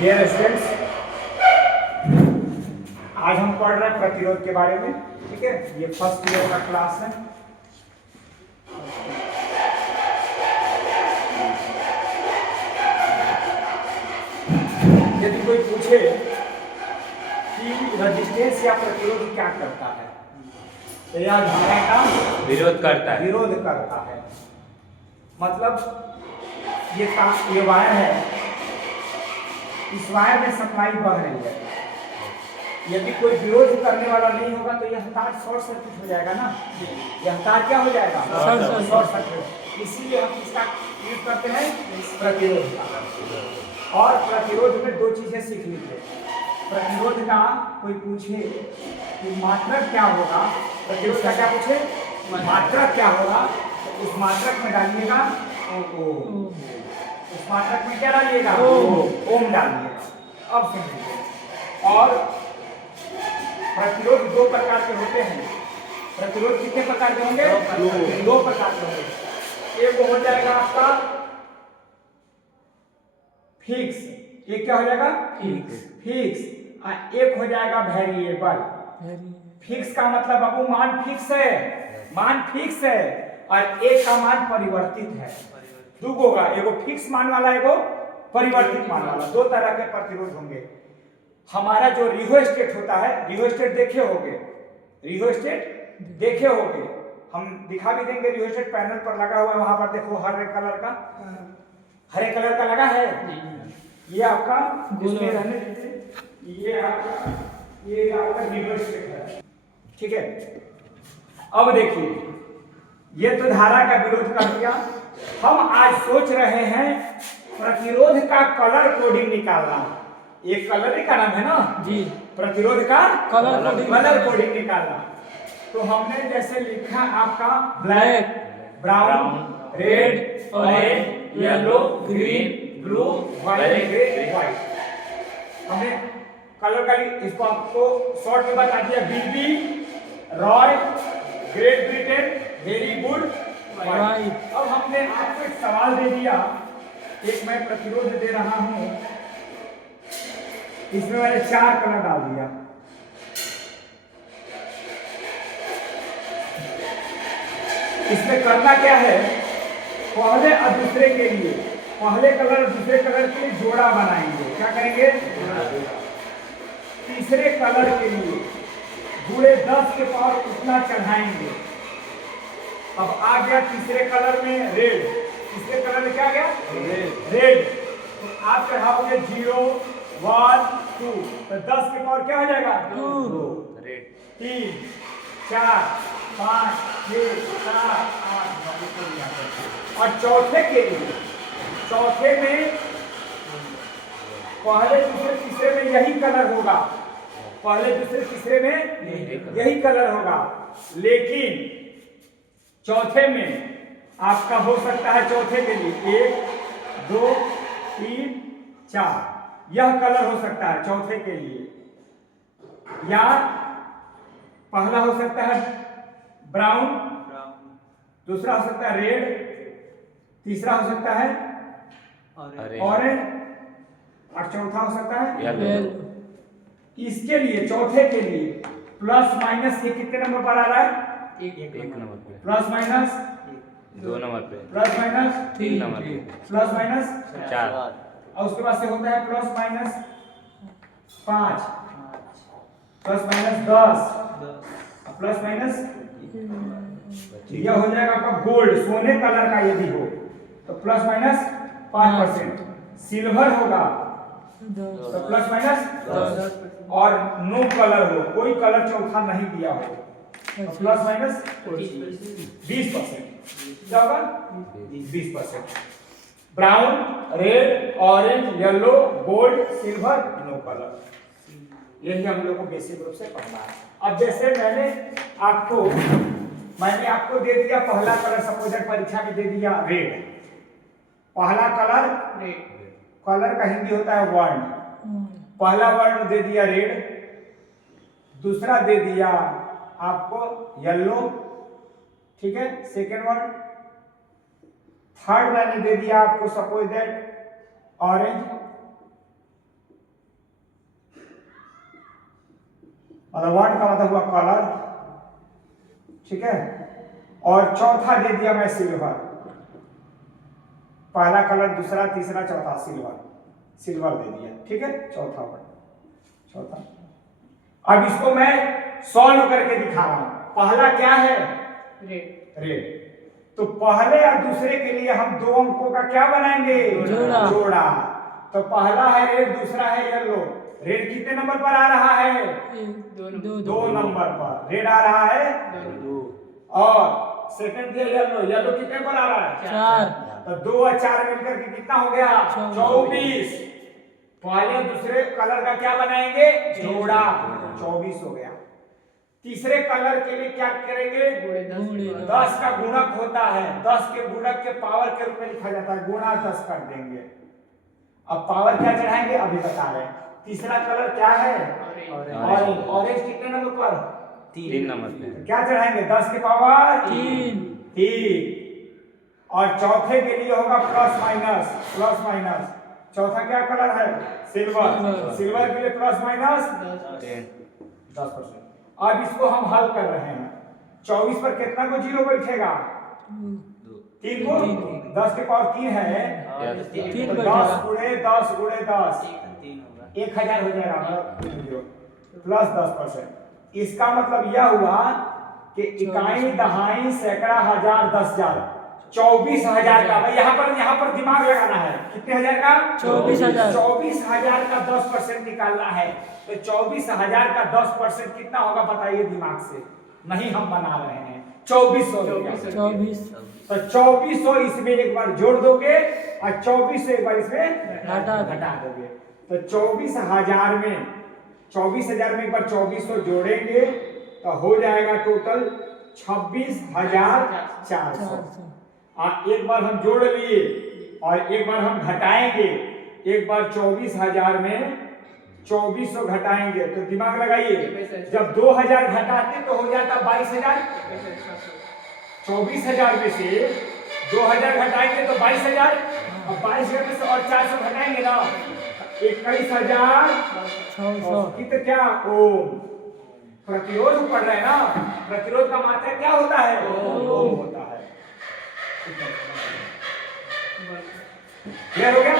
Dear students, आज हम पढ़ रहे हैं प्रतिरोध के बारे में। ठीक है, ये फर्स्ट ईयर का क्लास है। यदि कोई पूछे कि रेजिस्टेंस या प्रतिरोध क्या करता है, तो यह धारा का विरोध करता है। मतलब ये वायर है, इस वायर में सप्लाई बह रही है। यदि कोई विरोध करने वाला नहीं होगा तो यह तार शॉर्ट सर्किट हो जाएगा ना। यह तार क्या हो जाएगा? Short circuit. इसीलिए हम इसका यूज करते हैं प्रतिरोध का। और प्रतिरोध में दो चीजें सीख लीजिए। प्रतिरोध का कोई पूछे कि मात्रक क्या होगा, प्रतिरोध का क्या पूछे मात्रक क्या होगा, तो उस मात्रक में डालिएगा ओम। उस मात्रक में क्या डालिएगा? ओम डालिएगा। अब समझिए। और प्रतिरोध दो प्रकार के होते हैं। प्रतिरोध कितने प्रकार के होंगे? दो प्रकार के होंगे। एक हो जाएगा आपका फिक्स। एक क्या हो जाएगा? फिक्स। एक हो जाएगा वेरिएबल। फिक्स का मतलब बाबू मान फिक्स है, और एक का मान परिवर्तित है। दो होगा, एगो फिक्स मान वाला, एगो परिवर्तित मान वाला। दो तरह के प्रतिरोध होंगे। हमारा जो रिहोस्टेट होता है, रिहोस्टेट देखे होगे, हम दिखा भी देंगे। रिहोस्टेट पैनल पर लगा हुआ है, वहां पर देखो हरे कलर का लगा है। ये आपका इसमें रहने दीजिए। ये आपका रिहोस्टेट है। ठीक है, अब देखिए, ये तो धारा का विरोध कर दिया। हम आज सोच रहे हैं प्रतिरोध का कलर कोडिंग निकालना। एक कलर का नाम है ना जी, प्रतिरोध का कलर कोडिंग निकालना। तो हमने जैसे लिखा आपका black, brown, red, orange, yellow, green, blue, white, grey, white. हमने कलर का इसको आपको शॉर्ट में बता दिया। BB, Roy, Great Britain, very good, white. अब हमने आपको एक सवाल दे दिया। एक मैं प्रतिरोध दे रहा हूं, इसमें मैंने 4 कलर डाल दिया। इसमें करना क्या है? पहले और दूसरे के लिए, पहले कलर और दूसरे कलर के लिए जोड़ा बनाएंगे। क्या करेंगे? तीसरे कलर के लिए गुणे 10 के पावर उतना चढ़ाएंगे। अब आ गया तीसरे कलर में रेड। तीसरे कलर में क्या गया? रेड। तो आप चढ़ाओगे 0, 1, 2, तो 10 के पावर क्या हो जाएगा? 2, 3, 4, 5, 6, 7, 8। और चौथे के लिए, चौथे में पहले दूसरे तीसरे में यही कलर होगा। पहले दूसरे तीसरे में यही कलर होगा, लेकिन चौथे में आपका हो सकता है, चौथे के लिए 1, 2, 3, 4 यह कलर हो सकता है चौथे के लिए। या पहला हो सकता है ब्राउन, दूसरा हो सकता है रेड, तीसरा हो सकता है ऑरेंज, और चौथा हो सकता है येलो। इसके लिए चौथे के लिए प्लस माइनस ये कितने नंबर पर आ रहा है? एक नंबर पे। प्लस माइनस 2 नंबर पे। प्लस माइनस 3 नंबर पे। Plus minus 4। और उसके बाद से होता है plus minus 5, plus minus 10, plus minus. यह हो जाएगा आपका गोल्ड, सोने कलर का यदि हो तो प्लस माइनस 5%। सिल्वर होगा तो प्लस माइनस 10। और नो कलर हो, कोई कलर चौथा नहीं दिया हो तो प्लस माइनस 20%। क्या होगा? 20%। Brown, red, orange, yellow, gold, silver, no colour. यही हम लोग को बेसिक रूप से पढ़ना है। अब जैसे मैंने आपको दे दिया पहला कलर, सपोज परीक्षा में दे दिया रेड। पहला कलर रेड, कलर का हिंदी होता है वर्ण। पहला वर्ण दे दिया रेड, दूसरा दे दिया आपको येलो, ठीक है, सेकेंड वर्ण। थर्ड मैंने दे दिया आपको सपोज दैट ऑरेंज, मतलब वाट का मतलब हुआ कलर, ठीक है। और चौथा दे दिया मैं सिल्वर, पहला कलर, दूसरा, तीसरा, चौथा सिल्वर दे दिया, ठीक है। चौथा वर्ड, चौथा। अब इसको मैं सॉल्व करके दिखा रहा हूं। पहला क्या है? रेड। तो पहले और दूसरे के लिए हम दो अंकों का क्या बनाएंगे? जोड़ा। तो पहला है रेड, दूसरा है येलो। रेड कितने नंबर पर आ रहा है? दो नंबर पर रेड आ रहा है। और सेकंड दिया येलो, येलो कितने पर आ रहा है? 4। तो 2 और 4 मिलकर के कितना हो गया? 24। पहले और दूसरे कलर का क्या बनाएंगे? जोड़ा। 24 हो गया। तीसरे कलर के लिए क्या करेंगे? 10 का गुणक होता है, 10 के गुणक के पावर के रूप में लिखा जाता है, गुणा 10 कर देंगे। अब पावर क्या चढ़ाएंगे? अभी बता रहे हैं। तीसरा कलर क्या है? ऑरेंज। ऑरेंज कितने नंबर पर? 3 नंबर पे। तो क्या चढ़ाएंगे? 10 की पावर 3। और चौथे के लिए होगा प्लस माइनस। चौथा क्या कलर है? सिल्वर। सिल्वर के लिए प्लस माइनस 10%। अब इसको हम हल कर रहे हैं। 24 पर कितना को जीरो बैठेगा? 3 को। 10 के पावर 3 है, 3 तो 10 गुणे 10 गुणे 10 1000 हो जाएगा, प्लस 10%। इसका मतलब यह हुआ कि इकाई, दहाई, सैकड़ा, हजार, 10,000, 24,000 का। भाई यहाँ पर दिमाग लगाना है। कितने हजार का? 24,000। 24,000 का 10% निकालना है। तो 24,000 का 10% कितना होगा बताइए दिमाग से। नहीं हम बना रहे हैं। 2400। 24। तो 2400 इसमें एक बार जोड़ दोगे और 2400 एक बार इसमें घटा दोगे। तो 24,000 में एक बार 2400 जोड़ेंगे तो हो जाएगा टोटल 26,400। एक बार हम जोड़ लिए और एक बार हम घटाएंगे। एक बार 24,000 में 2400 घटाएंगे तो दिमाग लगाइए, जब 2000 घटाते तो हो जाता 22,000। 24,000 में से 2000 घटाएंगे तो 22,000। अब 22,000 में से और 400 घटाएंगे ना, 21,600। कितना क्या? ओम। प्रतिरोध पढ़ रहे हैं ना, प्रतिरोध का मात्रा क्या होता है? ओम होता है। क्लियर हो गया?